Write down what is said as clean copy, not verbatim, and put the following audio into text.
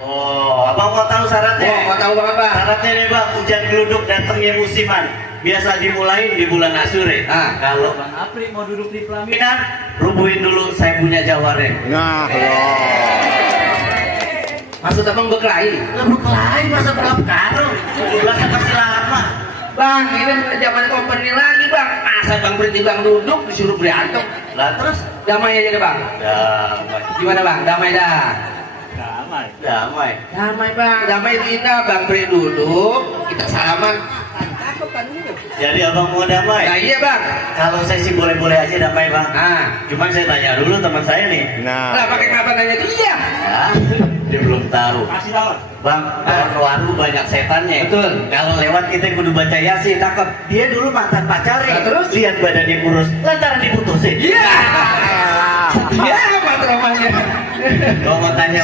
Oh, abang mau tahu syaratnya? Oh, mau tahu bang apa? Syaratnya nih bang, hujan geluduk datangnya musiman. Biasa dimulai di bulan Asyure. Kalau Bang Apri mau duduk di pelaminan, rubuhin dulu saya punya jawarnya. Nah, Maksud abang berkelahi? Berkelahi masa berapa karung? Bahasa masih lama. Bang, ini zaman company lagi bang. Masa bang berhenti bang duduk disuruh berantem? Lah terus Damai aja deh bang. damai, Gimana bang? Damai dah. damai. Damai bang. Damai itu indah bang. Beri duduk. Kita salaman. Jadi abang mau damai? Nah iya bang. Kalau saya sih boleh-boleh aja damai bang. Nah. Cuman saya tanya dulu teman saya nih. nah. Lah pakai kenapa nanya dia? Ya, dia belum tahu. Kasih tahu. Bang, waru banyak setannya. Betul. Kalau lewat kita kudu baca Yasin, takut. Dia dulu mantan pacarnya. Nah, terus? Lihat badannya kurus, lantaran diputusin. Iya. Iya apa traumanya? Kalau mau tanya